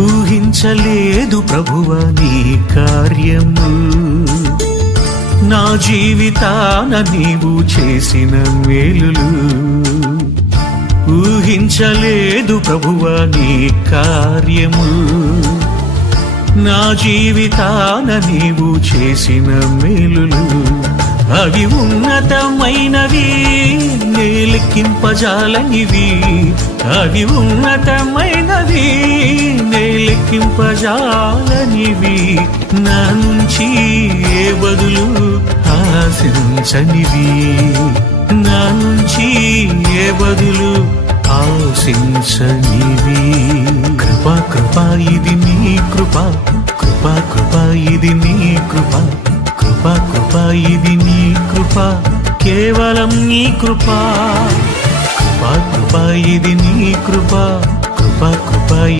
ఊహించలేదు ప్రభువా నీ కార్యము, నా జీవితాన నీవు చేసిన మేలులు. ఊహించలేదు ప్రభువా నీ కార్యము, నా జీవితాన నీవు చేసిన మేలులు. అవి ఉన్నతమైనవి, నేలెక్కింపజాలనివి. అవి ఉన్నతమైనవి, నేలెక్కింపజాలనివి. నా నుంచి ఏ బదులు ఆశించనివి, నా నుంచి ఏ బదులు ఆశించనివి. కృపా కృపా ఇది నీ కృపా, కృపా కృపా ఇది నీ కృపా, కృపా కృపా ఇది నీ కృపా, కేవలం నీ కృపా. కృపా కృపా ఇది నీ కృపా, కృపా కృపా